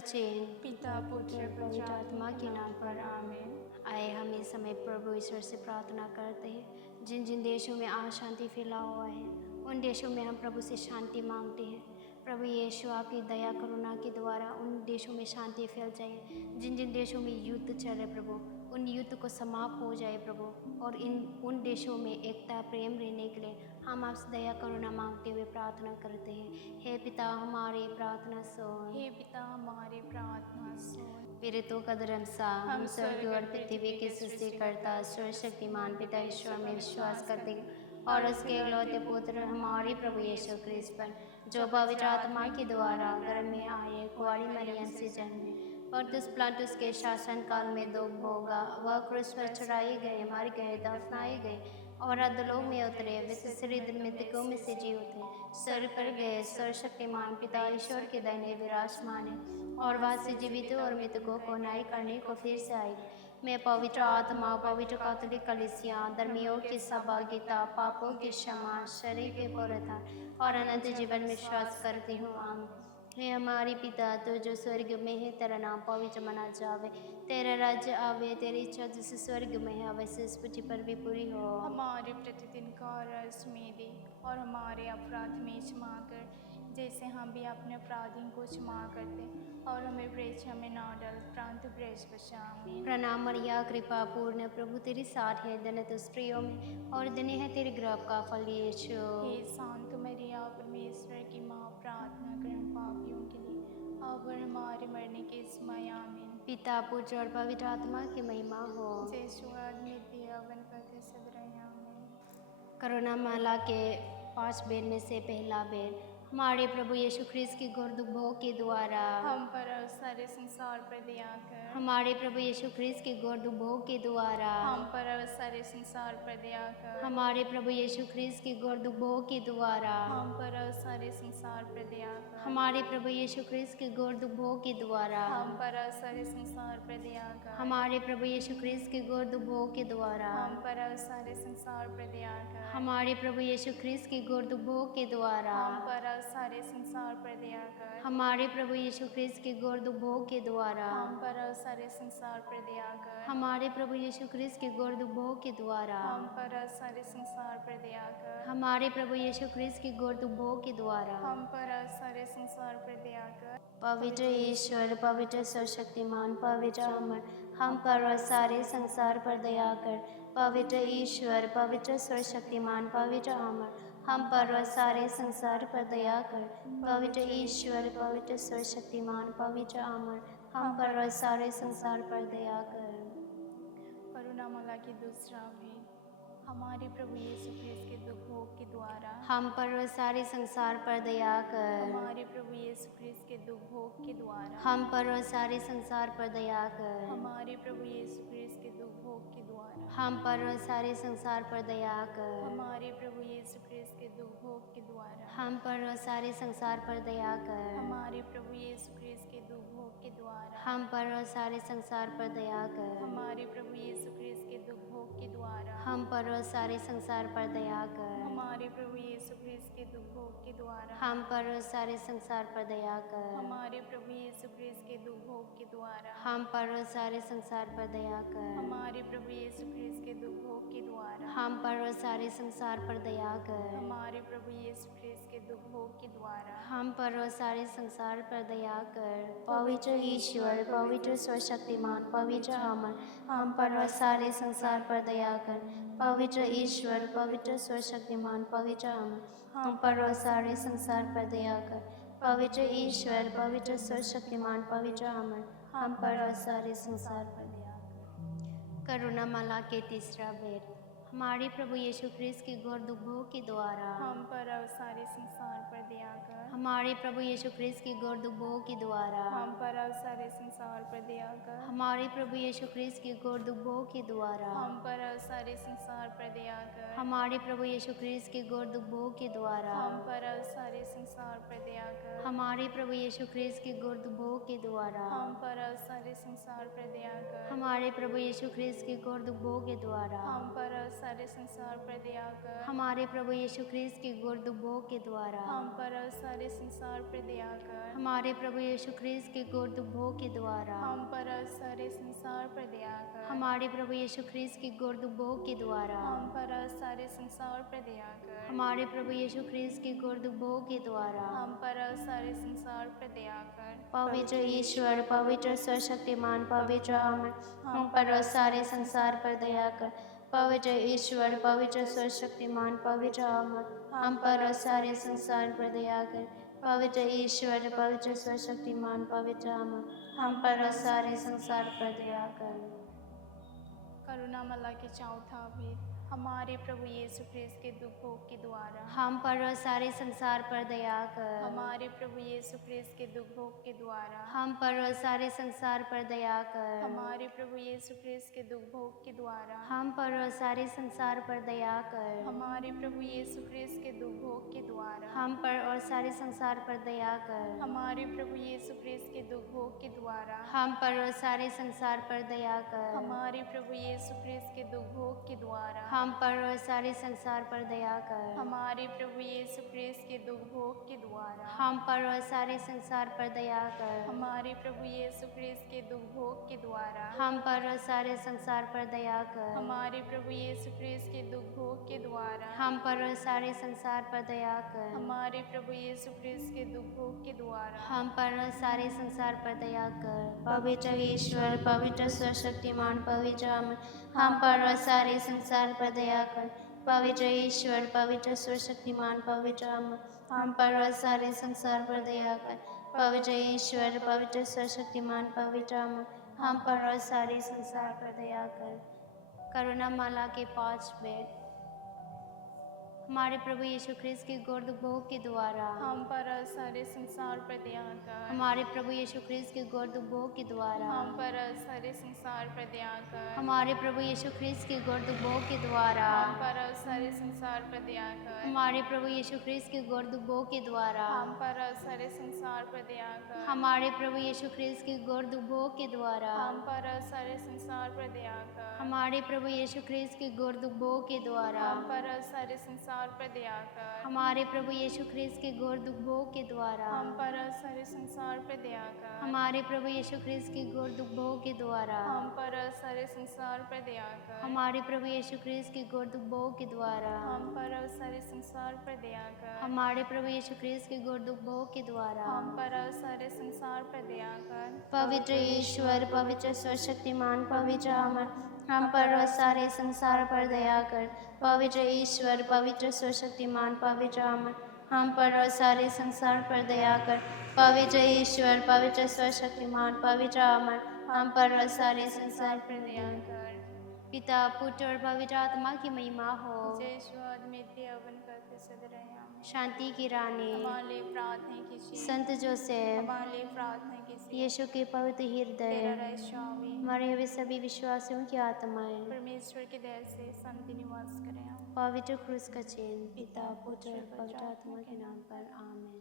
सचिन पिता पुत्र पवित्र आत्मा के नाम पर आमीन। आए हम इस समय प्रभु ईश्वर से प्रार्थना करते हैं जिन जिन देशों में अशांति फैला हुआ है उन देशों में हम प्रभु से शांति मांगते हैं। प्रभु यीशु आपकी दया करुणा के द्वारा उन देशों में शांति फैल जाए। जिन जिन देशों में युद्ध चल रहे प्रभु उन युद्ध को समाप्त हो जाए प्रभु, और उन देशों में एकता प्रेम रहने के लिए हम आपसे दया करुणा मांगते हुए प्रार्थना करते हैं। हे पिता हमारी प्रार्थना सुन। हे पिता हमारी प्रार्थना सुन। पीड़ितों का धर्म सा हम स्वर्ग और पृथ्वी के सृष्टिकर्ता सर्वशक्तिमान पिता ईश्वर में विश्वास करते हैं और उसके इकलौते पुत्र हमारे प्रभु यीशु ख्रिस्त पर, जो पवित्र आत्मा के द्वारा गर्भ में आए, कुंवारी मरियम से जन्मे, पुंतियुस पिलातुस के शासन काल में दुख भोगा, वह क्रूस पर चढ़ाए गए, मर गए, दफनाए गए और अधोलोक में उतरे, विश्राम मृतकों में से जी उठे, स्वर्ग पर गए, सर्वशक्तिमान पिता ईश्वर के दाहिने विराजमान है और वहाँ से जीवित और मृतकों को न्याय करने को फिर से आएगी। मैं पवित्र आत्मा, पवित्र कैथोलिक कलीसिया, धर्मियों की सहभागिता, पापों की क्षमा, शरीर के पुनरुत्थान और अनंत जीवन में विश्वास करती हूँ। आमीन। हे हमारे पिता तो जो स्वर्ग में है, तेरा नाम पवित्र मना जावे, तेरा राज्य आवे, तेरी इच्छा जैसे स्वर्ग में है वैसे इस पृथ्वी पर भी पूरी हो। हमारे प्रतिदिन का रस में दे और हमारे अपराध में क्षमा कर, जैसे हम भी अपने अपराधियों को क्षमा करते, और हमें परीक्षा में ना डाल परंतु क्लेश बचा। आमीन। प्रणाम मरिया, कृपा पूर्ण, प्रभु तेरे साथ है, धन्य तू स्त्रियों में और धन्य है तेरे गर्भ का फल यीशु। हे शांत मरिया, परमेश्वर की माँ, प्रार्थना कर हम पापियों के लिए अब और हमारे मरने के समय। आमीन। पिता पुत्र और पवित्र आत्मा की महिमा हो। जय सुहाग नित्य अवन पथ सदरया। करुणा माला के 5 बेर में से पहला बेर, हमारे प्रभु यीशु ख्रिस्त की गोद भोग के द्वारा हम पर और सारे संसार पर दया कर। हमारे प्रभु यीशु ख्रिस्त के गोद भोग के द्वारा हम पर और सारे संसार पर दया कर। हमारे प्रभु यीशु ख्रिस्त के गोद भोग के द्वारा हम पर और सारे संसार पर दया कर। हमारे प्रभु यीशु ख्रिस्त के गोद भोग के द्वारा हम पर और सारे संसार पर दया कर। हमारे प्रभु यीशु ख्रिस्त के गोद भोग के द्वारा हम पर और सारे संसार पर दया कर। हमारे प्रभु यीशु ख्रिस्त के गोद भोग के द्वारा हम पर और सारे संसार पर दया कर। हमारे प्रभु यीशु ख्रिस्त के गोद भोग के द्वारा हम पर और सारे संसार पर दया कर। हमारे प्रभु यीशु ख्रिस्त के गोद भोग के द्वारा हम पर और सारे संसार पर दया कर। हमारे प्रभु यीशु ख्रिस्त के गोद भोग के द्वारा हम पर और सारे संसार पर दया कर। पवित्र ईश्वर, पवित्र सर्वशक्तिमान, पवित्र अमर, हम पर और सारे संसार पर दया कर। पवित्र ईश्वर, पवित्र सर्वशक्तिमान, पवित्र अमर, हम पर और सारे संसार पर दया कर। पवित्र ईश्वर, पवित्र सर्वशक्तिमान, पवित्र अमर, हम पर और सारे संसार पर दया कर। करुणामाला की दूसरा भेद, हमारे प्रभु यीशु ख्रिस्त के दुख भोग के द्वारा हम पर और सारे संसार पर दया कर। हमारे प्रभु यीशु ख्रिस्त के दुख भोग के द्वारा हम पर और सारे संसार पर दया कर। हमारे प्रभु यीशु ख्रिस्त के दुख भोग के द्वारा हम पर और सारे संसार पर दया कर। हमारे प्रभु यीशु ख्रिस्त के दुख भोग के द्वारा हम पर और सारे संसार पर दया कर। हमारे प्रभु यीशु ख्रिस्त के दुख भोग के द्वारा हम पर और सारे संसार पर दया कर। हमारे प्रभु यीशु ख्रिस्त के दुख भोग के द्वारा हम पर और सारे संसार पर दया कर। हमारे प्रभु यीशु ख्रिस्त के दुख भोग के द्वारा हम पर और सारे संसार पर दया कर। हमारे प्रभु यीशु ख्रिस्त के दुख भोग के द्वारा हम पर और सारे संसार पर दया कर। हमारे प्रभु यीशु ख्रिस्त के दुख भोग के द्वारा हम पर और सारे संसार पर दया कर। हमारे प्रभु यीशु ख्रिस्त के दुख भोग के द्वारा हम पर और सारे संसार पर दया कर। पवित्र ईश्वर, पवित्र सर्वशक्तिमान, पवित्र अमर, हम पर और सारे संसार पर दया कर। पवित्र ईश्वर, पवित्र सर्वशक्तिमान, पवित्र अमर, हम पर और सारे संसार पर दया कर। पवित्र ईश्वर, पवित्र सर्वशक्तिमान, पवित्र अमर, हम पर और सारे संसार पर दया कर। करुणा माला के तीसरा भेद, हमारे प्रभु यीशु ख्रिस्त के गोद भोग के द्वारा हम पर और सारे संसार पर दया कर। हमारे प्रभु यीशु ख्रिस्त के गोद भोग के द्वारा हम पर और सारे संसार पर दया कर। हमारे प्रभु यीशु ख्रिस्त के गोद भोग के द्वारा हम पर और सारे संसार पर दया कर। हमारे प्रभु यीशु ख्रिस्त के गोद भोग के द्वारा हम पर और सारे संसार पर दया कर। हमारे प्रभु यीशु ख्रिस्त के गोद भोग के द्वारा हम पर और सारे संसार पर दया कर। हमारे प्रभु यीशु ख्रिस्त के गोद भोग के द्वारा हम पर और सारे संसार पर दया कर। हमारे प्रभु यीशु ख्रीस्त के गुर्द भोग के द्वारा हम पर और सारे संसार पर दया कर। हमारे प्रभु यीशु ख्रीस्त के गुर्द भोग के द्वारा हम पर और सारे संसार पर दया कर। हमारे प्रभु यीशु ख्रीस्त के गुर्द भोग के द्वारा हम पर और सारे संसार पर दया कर। हमारे प्रभु यीशु ख्रीस्त के गुर्द भोग के द्वारा हम पर और सारे संसार पर दया कर। पवित्र ईश्वर, पवित्र सर्वशक्तिमान, पवित्र हम पर और सारे संसार पर दया कर। पवित्र ईश्वर, पवित्र सर्वशक्तिमान, पवित्र हम पर और सारे संसार पर दया कर। पवित्र ईश्वर, पवित्र सर्वशक्तिमान, पवित्र हम पर और सारे संसार पर दया कर। करुणामला के चौथा भेद, हमारे प्रभु यीशु ख्रीस्त के दुख भोग के द्वारा हम पर और सारे संसार पर दया कर। हमारे प्रभु यीशु ख्रीस्त के दुख भोग के द्वारा हम पर और सारे संसार पर दया कर। हमारे प्रभु यीशु ख्रीस्त के दुख भोग के द्वारा हम पर और सारे संसार पर दया कर। हमारे प्रभु यीशु ख्रीस्त के दुख भोग के द्वारा हम पर और सारे संसार पर दया कर। हमारे प्रभु यीशु ख्रीस्त के दुख भोग के द्वारा हम पर और सारे संसार पर दया कर। हमारे प्रभु यीशु ख्रीस्त के दुख भोग के द्वारा हम पर और सारे संसार पर दया कर। हमारे प्रभु यीशु ख्रीस्त के दुख भोग के द्वारा हम पर और सारे संसार पर दया कर। हमारे प्रभु यीशु ख्रीस्त के दुख भोग के द्वारा हम पर और सारे संसार पर दया कर। हमारे प्रभु यीशु ख्रीस्त के दुख भोग के द्वारा हम पर और सारे संसार पर दया कर। हमारे प्रभु यीशु ख्रीस्त के दुख भोग के द्वारा हम पर और सारे संसार पर दया कर। पवित्र ईश्वर, पवित्र सर्वशक्तिमान, पवित्र हम पर और सारे संसार पर दया कर। पवित्र ईश्वर, पवित्र सर्वशक्तिमान, पवित्र हम पर और सारे संसार पर दया कर। पवित्र ईश्वर, पवित्र सर्वशक्तिमान, पवित्र हम पर और सारे संसार पर दया कर। करुणामाला के 5 भेद, हमारे प्रभु यीशु ख्रीस्त के गुर्द भोग के द्वारा हम पर और सारे संसार पर दया कर। हमारे प्रभु यीशु ख्रीस्त के गुर्द भोग के द्वारा हम पर और सारे संसार पर दया कर। हमारे प्रभु यीशु ख्रीस्त के गुर्द भोग के द्वारा हम पर और सारे संसार पर दया कर। हमारे प्रभु यीशु ख्रीस्त के गुर्द भोग के द्वारा हम पर और सारे संसार पर दया कर। हमारे प्रभु यीशु ख्रीस्त के गुर्द भोग के द्वारा हम पर और सारे संसार पर दया कर। हमारे प्रभु यीशु ख्रीस्त के गुर्द भोग के द्वारा हम पर और सारे संसार पर दया कर। हमारे प्रभु यीशु ख्रीस्त के गुर्द भोग के द्वारा हम पर और सारे संसार पर दया कर। हमारे प्रभु यीशु ख्रीस्त के गुर्द भोग के द्वारा हम पर और सारे संसार पर दया कर। हमारे प्रभु यीशु ख्रीस्त के गुर्द भोग के द्वारा हम पर और सारे संसार पर दया कर। हमारे प्रभु यीशु ख्रीस्त के गुर्द भोग के द्वारा हम पर और सारे संसार पर दया कर। पवित्र ईश्वर, पवित्र सर्वशक्तिमान, पवित्र हम पर और सारे संसार पर दया कर। पवित्र ईश्वर, पवित्र सर्वशक्तिमान, पवित्र हम पर और सारे संसार पर दया कर। पवित्र ईश्वर, पवित्र सर्वशक्तिमान, पवित्र हम पर और सारे संसार पर दया कर। पिता, पुत्र और पवित्र आत्मा की महिमा हो। जय स्वाद में अवन करते सद रहे हम। शांति की रानी, हमारे लिए प्रार्थना कीजिए। संत जोसेफ, हमारे लिए प्रार्थना कीजिए। यीशु के पवित्र हृदय, तेरा रह स्वामी, मरे हुए सभी विश्वासियों की आत्माएं परमेश्वर की दया से शांति निवास करें। पवित्र क्रूस का चिन्ह, पिता, पुत्र और पवित्र आत्मा के नाम पर आमीन।